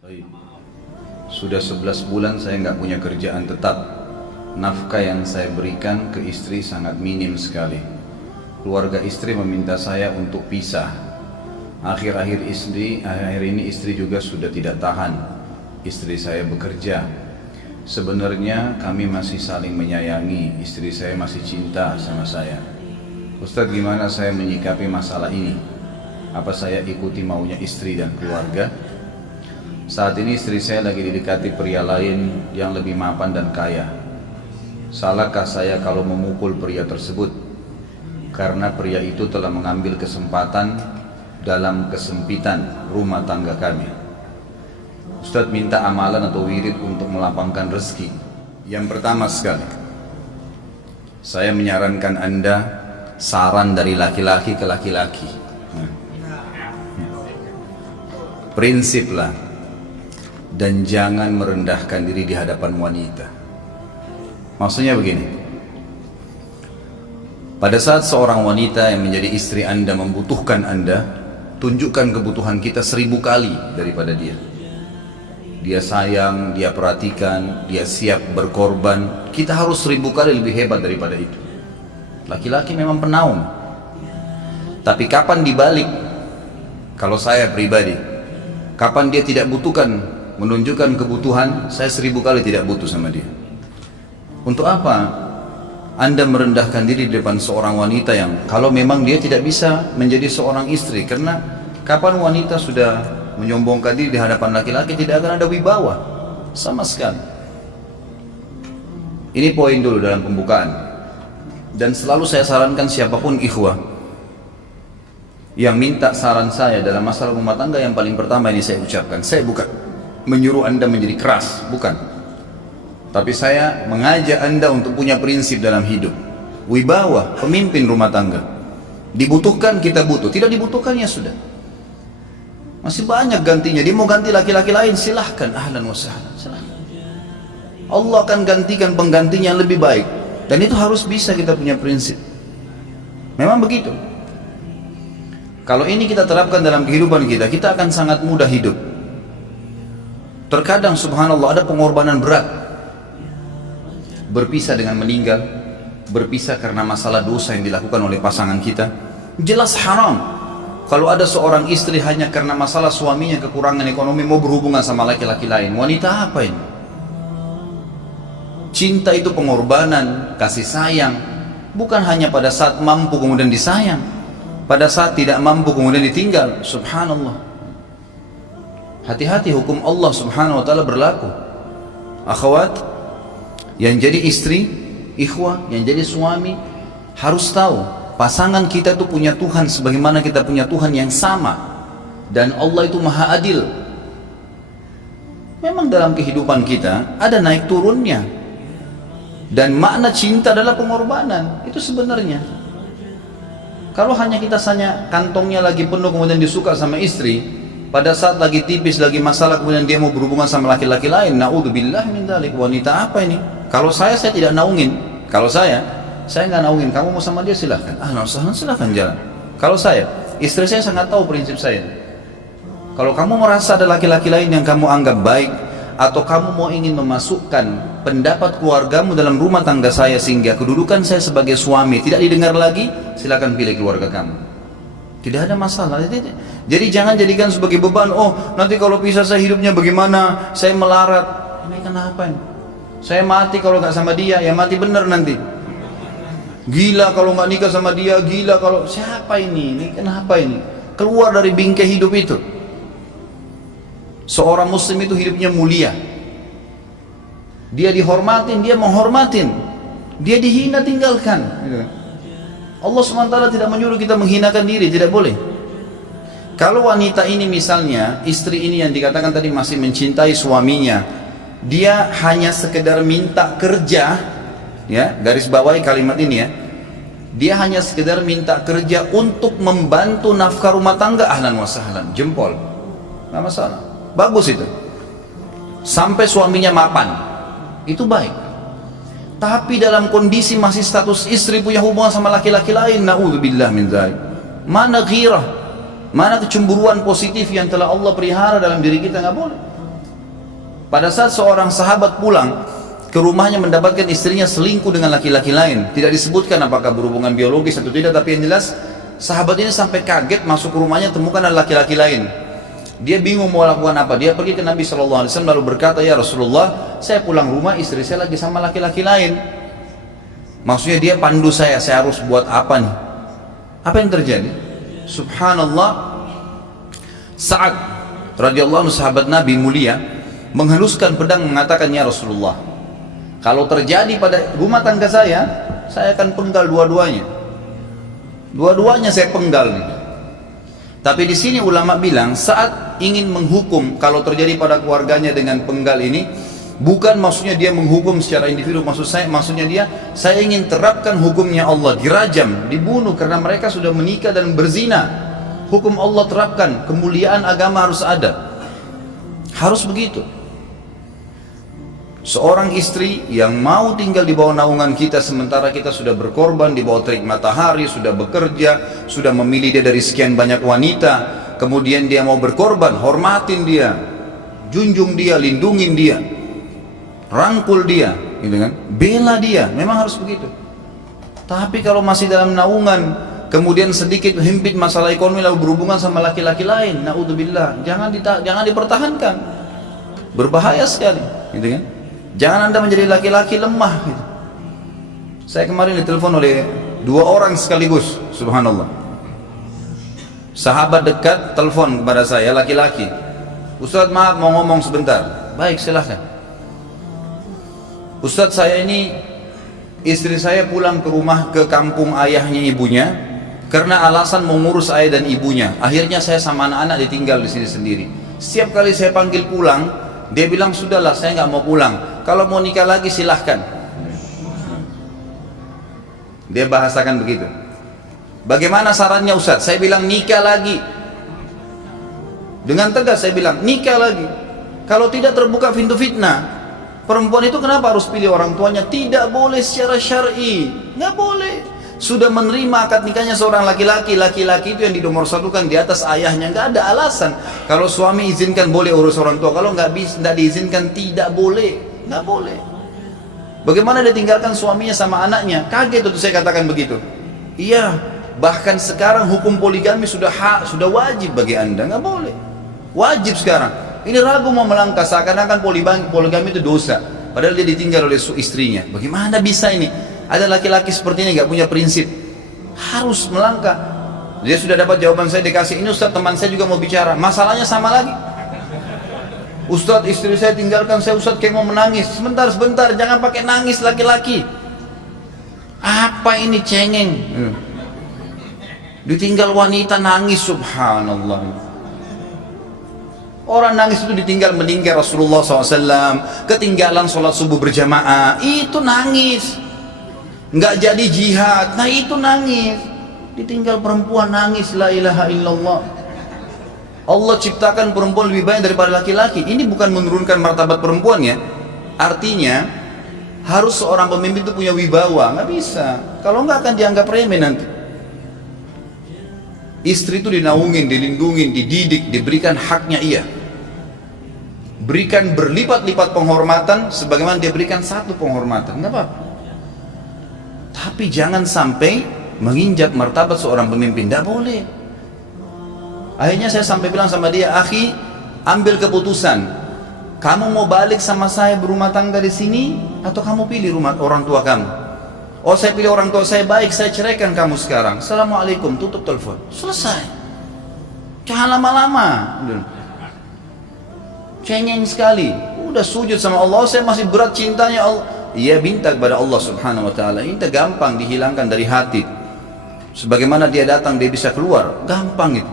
Baik. Sudah 11 bulan saya nggak punya kerjaan tetap. Nafkah yang saya berikan ke istri sangat minim sekali. Keluarga istri meminta saya untuk pisah. Akhir-akhir ini istri juga sudah tidak tahan. Istri saya bekerja. Sebenarnya kami masih saling menyayangi. Istri saya masih cinta sama saya. Ustadz, gimana saya menyikapi masalah ini? Apa saya ikuti maunya istri dan keluarga? Saat ini istri saya lagi didekati pria lain yang lebih mapan dan kaya. Salahkah saya kalau memukul pria tersebut? Karena pria itu telah mengambil kesempatan dalam kesempitan rumah tangga kami. Ustadz minta amalan atau wirid untuk melapangkan rezeki. Yang pertama sekali, saya menyarankan Anda saran dari laki-laki ke laki-laki. Prinsiplah dan jangan merendahkan diri di hadapan wanita. Maksudnya begini, pada saat seorang wanita yang menjadi istri Anda membutuhkan Anda, tunjukkan kebutuhan kita 1000 kali daripada dia. Dia sayang, dia perhatikan, dia siap berkorban. Kita harus 1000 kali lebih hebat daripada itu. Laki-laki memang penaung. Tapi kapan dibalik? Kalau saya pribadi, kapan dia tidak butuhkan menunjukkan kebutuhan, saya 1000 kali tidak butuh sama dia. Untuk apa Anda merendahkan diri di depan seorang wanita yang kalau memang dia tidak bisa menjadi seorang istri? Karena kapan wanita sudah menyombongkan diri di hadapan laki-laki, tidak akan ada wibawa sama sekali. Ini poin dulu dalam pembukaan. Dan selalu saya sarankan siapapun ikhwah yang minta saran saya dalam masalah rumah tangga, yang paling pertama ini saya ucapkan, saya bukan menyuruh Anda menjadi keras, bukan. Tapi saya mengajak Anda untuk punya prinsip dalam hidup. Wibawa, pemimpin rumah tangga. Dibutuhkan, kita butuh. Tidak dibutuhkan, ya sudah. Masih banyak gantinya. Dia mau ganti laki-laki lain, silahkan. Ahlan wa sahlan, silahkan. Allah akan gantikan penggantinya yang lebih baik. Dan itu harus bisa kita punya prinsip. Memang begitu. Kalau ini kita terapkan dalam kehidupan kita, kita akan sangat mudah hidup. Terkadang subhanallah ada pengorbanan berat. Berpisah dengan meninggal, berpisah karena masalah dosa yang dilakukan oleh pasangan kita, jelas haram. Kalau ada seorang istri hanya karena masalah suaminya kekurangan ekonomi mau berhubungan sama laki-laki lain, wanita apa ini? Cinta itu pengorbanan, kasih sayang. Bukan hanya pada saat mampu kemudian disayang, pada saat tidak mampu kemudian ditinggal. Subhanallah. Hati-hati, hukum Allah subhanahu wa ta'ala berlaku. Akhwat yang jadi istri, ikhwah yang jadi suami, harus tahu pasangan kita itu punya Tuhan sebagaimana kita punya Tuhan yang sama. Dan Allah itu maha adil. Memang dalam kehidupan kita ada naik turunnya. Dan makna cinta adalah pengorbanan. Itu sebenarnya. Kalau hanya kita kantongnya lagi penuh kemudian disuka sama istri, pada saat lagi tipis, lagi masalah, kemudian dia mau berhubungan sama laki-laki lain, na'udzubillah min dzalik. Wanita apa ini? Kalau saya tidak naungin. Kalau saya nggak naungin. Kamu mau sama dia silahkan. Silahkan jalan. Kalau saya, istri saya sangat tahu prinsip saya. Kalau kamu merasa ada laki-laki lain yang kamu anggap baik, atau kamu mau ingin memasukkan pendapat keluargamu dalam rumah tangga saya sehingga kedudukan saya sebagai suami tidak didengar lagi, silahkan pilih keluarga kamu. Tidak ada masalah. Jadi jangan jadikan sebagai beban. Oh, nanti kalau pisah saya hidupnya bagaimana? Saya melarat. Ini kenapa ini? Saya mati kalau nggak sama dia, ya mati bener nanti. Gila kalau nggak nikah sama dia, gila kalau siapa ini? Ini kenapa ini? Keluar dari bingkai hidup itu. Seorang muslim itu hidupnya mulia. Dia dihormatin, dia menghormatin. Dia dihina, tinggalkan. Allah SWT tidak menyuruh kita menghinakan diri, tidak boleh. Kalau wanita ini misalnya, istri ini yang dikatakan tadi masih mencintai suaminya, dia hanya sekedar minta kerja, ya, garis bawahi kalimat ini ya, dia hanya sekedar minta kerja untuk membantu nafkah rumah tangga, ahlan wa sahlan, jempol, nggak masalah, bagus itu. Sampai suaminya mapan, itu baik. Tapi dalam kondisi masih status istri punya hubungan sama laki-laki lain, na'udzubillah min dzalik. Mana ghirah, mana kecemburuan positif yang telah Allah pelihara dalam diri kita, nggak boleh. Pada saat seorang sahabat pulang ke rumahnya mendapatkan istrinya selingkuh dengan laki-laki lain, tidak disebutkan apakah berhubungan biologis atau tidak, tapi yang jelas sahabat ini sampai kaget, masuk ke rumahnya temukan ada laki-laki lain. Dia bingung mau lakukan apa. Dia pergi ke Nabi SAW lalu berkata, ya Rasulullah, saya pulang rumah istri saya lagi sama laki-laki lain. Maksudnya dia pandu saya harus buat apa nih? Apa yang terjadi? Subhanallah, Sa'ad radhiyallahu anhu, sahabat Nabi mulia, menghaluskan pedang mengatakan, ya Rasulullah, kalau terjadi pada rumah tangga saya akan penggal dua-duanya. Dua-duanya saya penggal nih. Tapi di sini ulama bilang saat ingin menghukum kalau terjadi pada keluarganya dengan penggal ini, bukan maksudnya dia menghukum secara individu, maksudnya dia, saya ingin terapkan hukumnya Allah, dirajam, dibunuh karena mereka sudah menikah dan berzina. Hukum Allah terapkan, kemuliaan agama harus ada. Harus begitu. Seorang istri yang mau tinggal di bawah naungan kita sementara kita sudah berkorban di bawah terik matahari, sudah bekerja, sudah memilih dia dari sekian banyak wanita, kemudian dia mau berkorban, hormatin dia, junjung dia, lindungin dia, rangkul dia, gitu kan? Bela dia, memang harus begitu. Tapi kalau masih dalam naungan, kemudian sedikit himpit masalah ekonomi lalu berhubungan sama laki-laki lain, naudzubillah, jangan dipertahankan, berbahaya sekali, gitu kan? Jangan Anda menjadi laki-laki lemah gitu. Saya kemarin ditelepon oleh dua orang sekaligus, subhanallah. Sahabat dekat telepon kepada saya, laki-laki. Ustadz, maaf mau ngomong sebentar. Baik, silahkan. Ustadz, saya ini, istri saya pulang ke rumah ke kampung ayahnya ibunya karena alasan mengurus ayah dan ibunya. Akhirnya saya sama anak-anak ditinggal di sini sendiri. Setiap kali saya panggil pulang, dia bilang, sudahlah saya nggak mau pulang, kalau mau nikah lagi silahkan. Dia bahasakan begitu. Bagaimana sarannya Ustadz? Saya bilang nikah lagi. Dengan tegas saya bilang nikah lagi. Kalau tidak terbuka pintu fitnah. Perempuan itu kenapa harus pilih orang tuanya? Tidak boleh secara syar'i, nggak boleh. Sudah menerima akad nikahnya seorang laki-laki, laki-laki itu yang dinomorsatukan di atas ayahnya, nggak ada alasan. Kalau suami izinkan boleh urus orang tua, kalau nggak diizinkan tidak boleh, nggak boleh. Bagaimana dia tinggalkan suaminya sama anaknya? Kaget itu saya katakan begitu. Iya, bahkan sekarang hukum poligami sudah wajib bagi Anda, nggak boleh. Wajib sekarang. Ini ragu mau melangkah seakan-akan poligami itu dosa, padahal dia ditinggal oleh istrinya. Bagaimana bisa ini? Ada laki-laki seperti ini nggak punya prinsip, harus melangkah. Dia sudah dapat jawaban saya, dikasih ini, Ustadz teman saya juga mau bicara, masalahnya sama lagi. Ustadz istri saya tinggalkan saya, Ustadz kayak mau menangis. Sebentar, jangan pakai nangis laki-laki. Apa ini cengeng? Ditinggal wanita nangis, subhanallah. Orang nangis itu ditinggal meninggal Rasulullah SAW, ketinggalan sholat subuh berjamaah, itu nangis. Nggak jadi jihad, nah itu nangis. Ditinggal perempuan nangis, la ilaha illallah. Allah ciptakan perempuan lebih banyak daripada laki-laki. Ini bukan menurunkan martabat perempuan ya. Artinya harus seorang pemimpin itu punya wibawa. Nggak bisa, kalau nggak akan dianggap remeh nanti. Istri itu dinaungin, dilindungin, dididik, diberikan haknya ia. Berikan berlipat-lipat penghormatan sebagaimana dia berikan satu penghormatan, nggak apa-apa. Tapi jangan sampai menginjak martabat seorang pemimpin, tidak boleh. Akhirnya saya sampai bilang sama dia, akhi, ambil keputusan. Kamu mau balik sama saya berumah tangga di sini, atau kamu pilih rumah orang tua kamu? Oh, saya pilih orang tua saya, baik, saya ceraikan kamu sekarang. Assalamualaikum, tutup telepon, selesai. Jangan lama-lama. Cengeng sekali. Udah sujud sama Allah, saya masih berat cintanya Allah. Ia minta kepada Allah subhanahu wa ta'ala, ini gampang dihilangkan dari hati. Sebagaimana dia datang dia bisa keluar, gampang itu.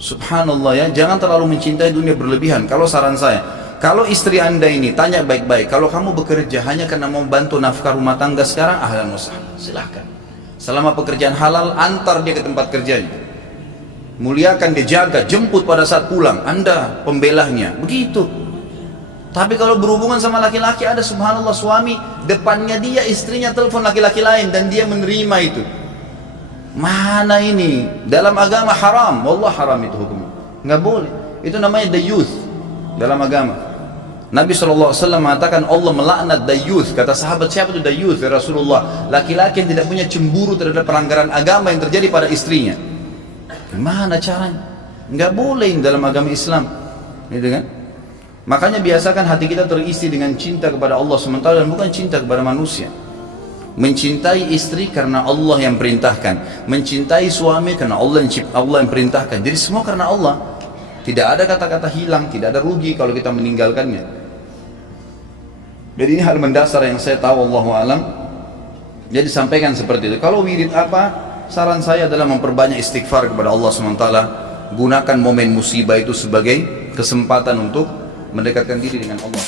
Subhanallah ya, jangan terlalu mencintai dunia berlebihan. Kalau saran saya, kalau istri Anda ini tanya baik-baik, kalau kamu bekerja hanya karena mau bantu nafkah rumah tangga sekarang, ahlan wa sahlan, silahkan. Selama pekerjaan halal, antar dia ke tempat kerjanya, muliakan dia, jaga, jemput pada saat pulang, Anda pembelahnya, begitu. Tapi kalau berhubungan sama laki-laki, ada subhanallah suami depannya dia istrinya telepon laki-laki lain dan dia menerima itu. Mana ini? Dalam agama haram, wallah haram itu hukumnya. Nggak boleh. Itu namanya dayuth dalam agama. Nabi SAW mengatakan Allah melaknat dayuth. Kata sahabat, siapa itu dayuth ya Rasulullah? Laki-laki yang tidak punya cemburu terhadap pelanggaran agama yang terjadi pada istrinya. Gimana caranya? Nggak boleh dalam agama Islam, gitu kan? Makanya biasakan hati kita terisi dengan cinta kepada Allah SWT dan bukan cinta kepada manusia. Mencintai istri karena Allah yang perintahkan, mencintai suami karena Allah yang perintahkan. Jadi semua karena Allah. Tidak ada kata-kata hilang, tidak ada rugi kalau kita meninggalkannya. Jadi ini hal mendasar yang saya tahu, Allahu alam. Jadi sampaikan seperti itu. Kalau wirid apa? Saran saya adalah memperbanyak istighfar kepada Allah SWT. Gunakan momen musibah itu sebagai kesempatan untuk mendekatkan diri dengan Allah.